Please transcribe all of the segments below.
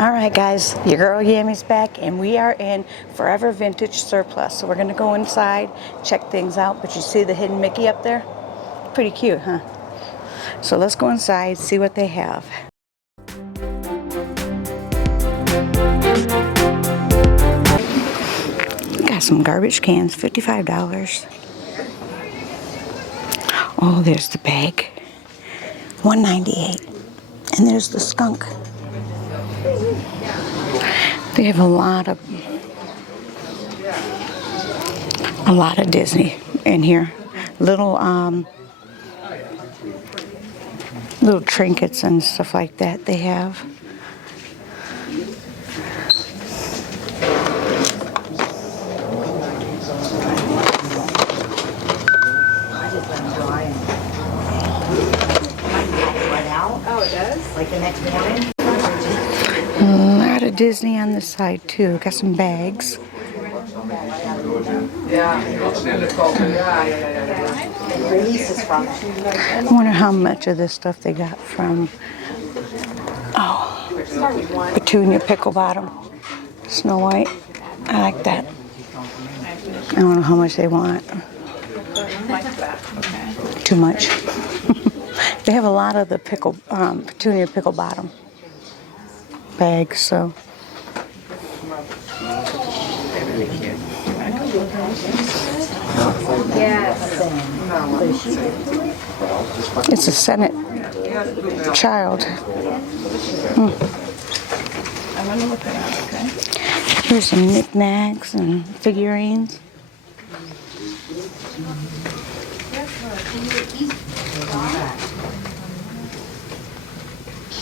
Alright guys, your girl Yammy's back and we are in Forever Vintage Surplus. So we're going to go inside, check things out. But you see the hidden Mickey up there? Pretty cute, huh? So let's go inside, see what they have. Got some garbage cans, $55. Oh, there's the bag, $198. And there's the skunk. They have a lot of Disney in here. Little trinkets and stuff like that they have. Oh, it does? Like the next morning? A lot of Disney on this side too. Got some bags. I wonder how much of this stuff they got from Petunia Pickle Bottom, Snow White. I like that. I don't know how much they want. Too much. They have a lot of the Petunia Pickle Bottom bags, so. It's a Senate child. Here's some knickknacks and figurines.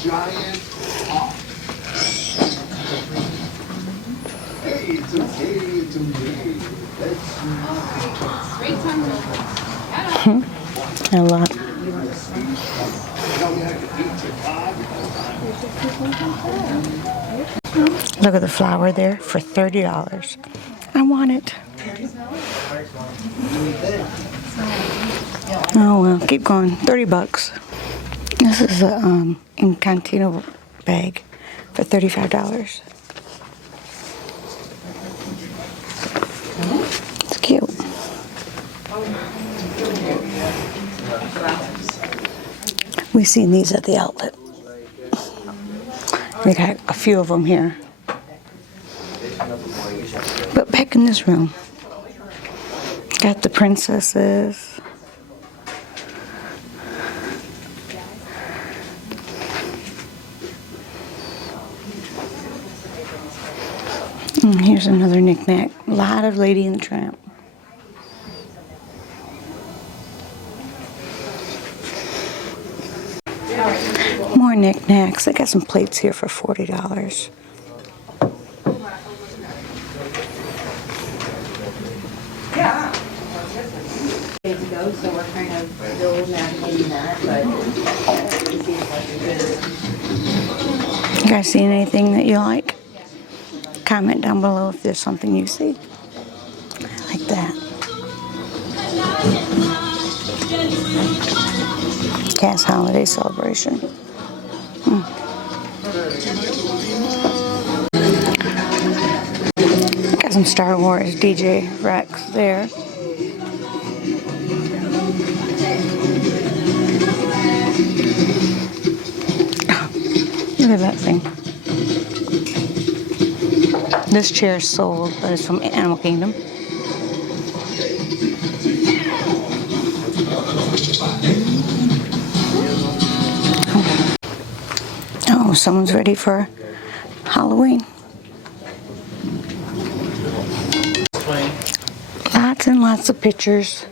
Giant hawk. Hey, it's okay, it's okay. A lot. Look at the flower there for $30. I want it. Oh well, keep going. $30. This is a Incantino bag for $35. It's cute. We've seen these at the outlet. We got a few of them here. But back in this room, got the princesses. And here's another knickknack. A lot of Lady and the Tramp. More knickknacks. I got some plates here for $40. Yeah. To go, so we're kind of still navigating that, but it seems like a good. You guys seen anything that you like? Comment down below if there's something you see. Like that. Cass Holiday Celebration. Got some Star Wars DJ Rex there. Look at that thing. This chair is sold, but it's from Animal Kingdom. Oh, someone's ready for Halloween. Lots and lots of pictures.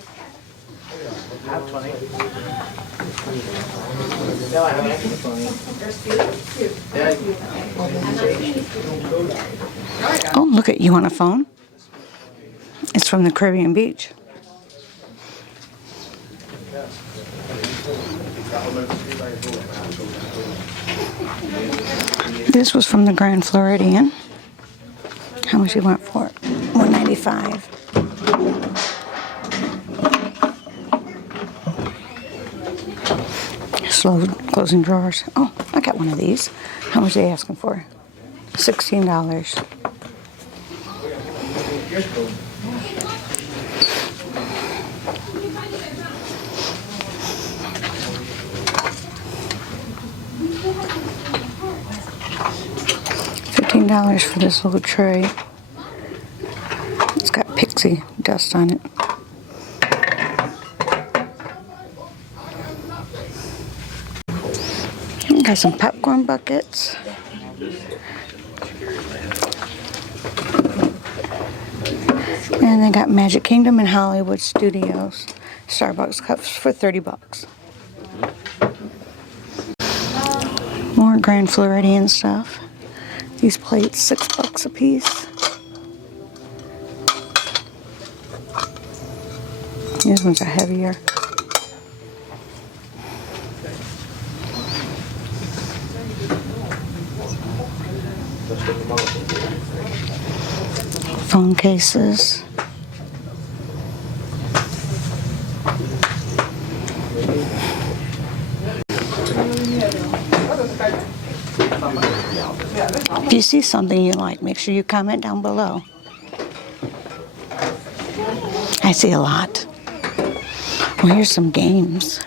Oh, look at you on a phone. It's from the Caribbean beach. This was from the Grand Floridian. How much you want for it? $195. Slow closing drawers. Oh, I got one of these. How much are they asking for? $16. $15 for this little tray. It's got pixie dust on it. Got some popcorn buckets. And they got Magic Kingdom and Hollywood Studios Starbucks cups for 30 bucks. More Grand Floridian stuff. These plates, 6 bucks a piece. These ones are heavier. Phone cases. If you see something you like, make sure you comment down below. I see a lot. Well, here's some games.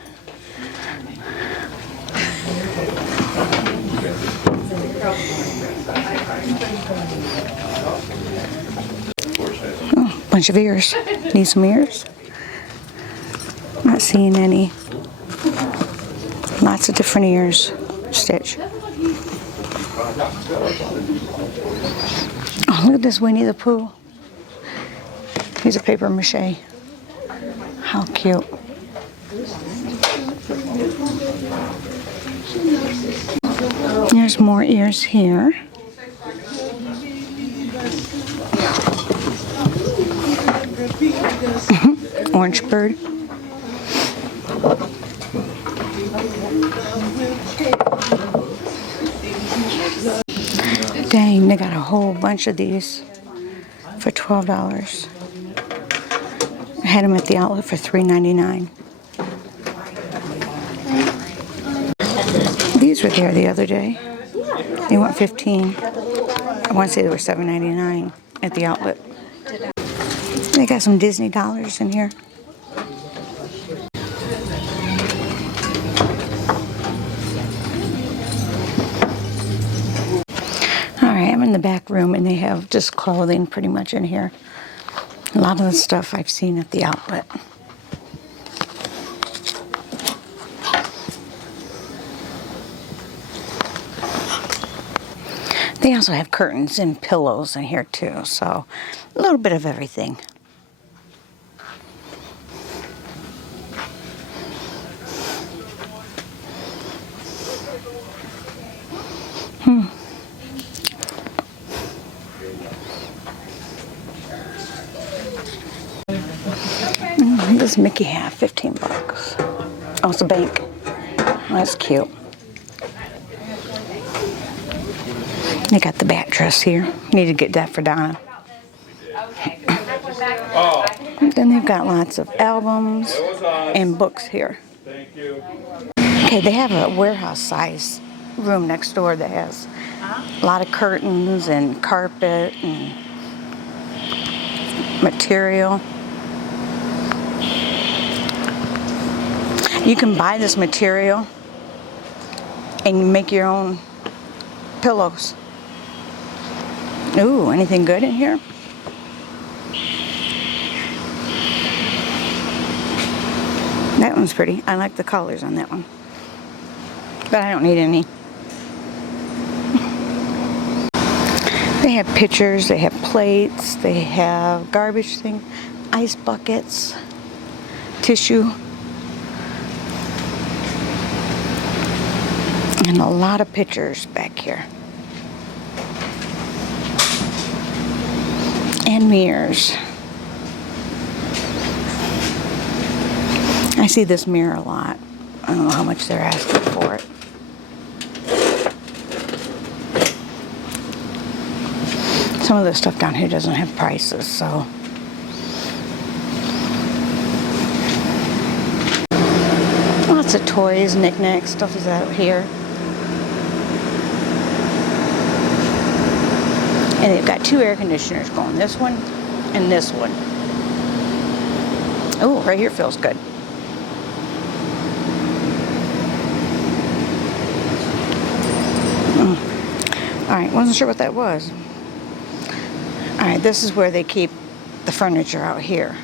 Oh, bunch of ears. Need some ears? Not seeing any. Lots of different ears. Stitch. Oh, look at this Winnie the Pooh. He's a paper mache. How cute. There's more ears here. Orange bird. Dang, they got a whole bunch of these for $12. I had them at the outlet for $3.99. These were there the other day. They went $15. I want to say they were $7.99 at the outlet. They got some Disney dollars in here. Alright, I'm in the back room and they have just clothing pretty much in here. A lot of the stuff I've seen at the outlet. They also have curtains and pillows in here too, so a little bit of everything. This Mickey hat, 15 bucks. Oh, it's a bank. That's cute. They got the bat dress here. Need to get that for Donna. Then they've got lots of albums and books here. Okay, they have a warehouse size room next door that has a lot of curtains and carpet and material. You can buy this material and make your own pillows. Ooh, anything good in here? That one's pretty. I like the colors on that one. But I don't need any. They have pitchers, they have plates, they have garbage thing, ice buckets, tissue. And a lot of pictures back here. And mirrors. I see this mirror a lot. I don't know how much they're asking for it. Some of the stuff down here doesn't have prices, so. Lots of toys, knickknacks, stuff is out here. And they've got 2 air conditioners going, this one and this one. Oh, right here feels good. All right, wasn't sure what that was. All right, this is where they keep the furniture out here.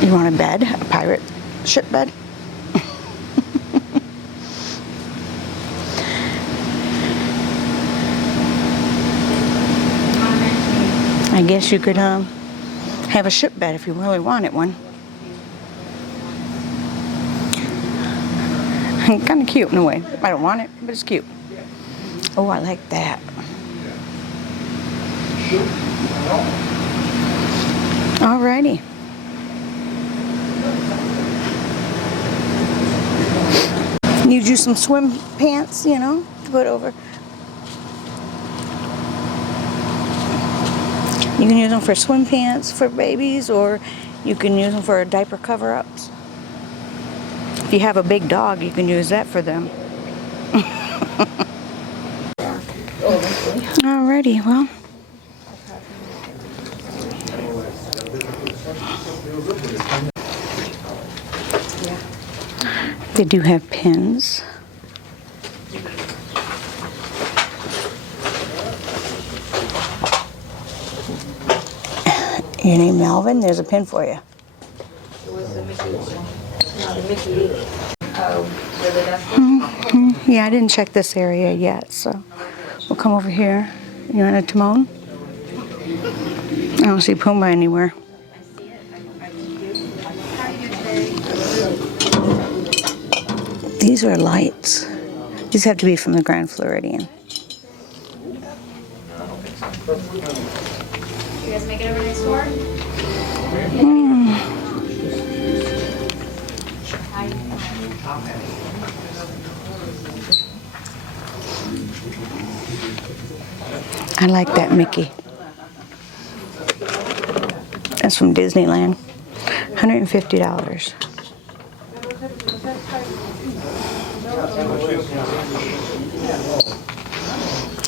You want a bed, a pirate ship bed? I guess you could have a ship bed if you really wanted one. Kind of cute in a way. I don't want it, but it's cute. Oh, I like that. Alrighty. Need you some swim pants, you know, to put over. You can use them for swim pants for babies, or you can use them for diaper cover-ups. If you have a big dog, you can use that for them. Alrighty, well. They do have pins. Your name Melvin? There's a pin for you. Yeah, I didn't check this area yet, so we'll come over here. You want a Timon? I don't see Pumbaa anywhere. These are lights. These have to be from the Grand Floridian. You guys make it over next door? I like that Mickey. That's from Disneyland. $150.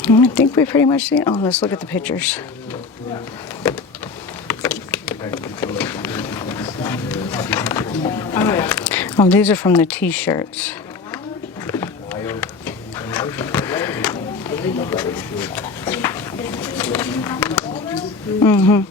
I think we pretty much see. Oh, let's look at the pictures. Oh, these are from the t-shirts. Mm-hmm.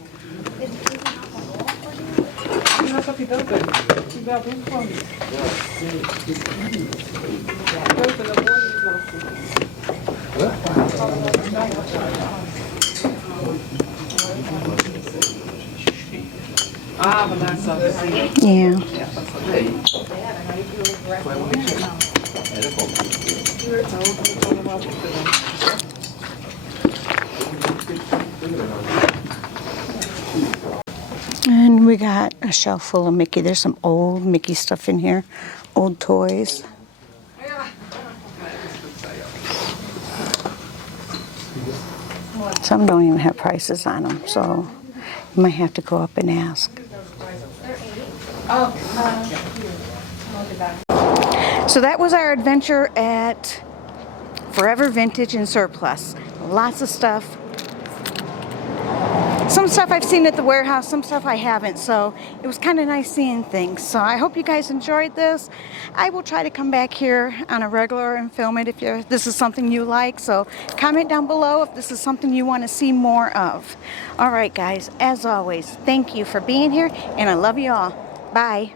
Yeah. And we got a shelf full of Mickey. There's some old Mickey stuff in here. Old toys. Some don't even have prices on them, so you might have to go up and ask. So that was our adventure at Forever Vintage and Surplus. Lots of stuff. Some stuff I've seen at the warehouse, some stuff I haven't, so it was kind of nice seeing things. So I hope you guys enjoyed this. I will try to come back here on a regular and film it if this is something you like. So comment down below if this is something you want to see more of. All right, guys, as always, thank you for being here, and I love you all. Bye.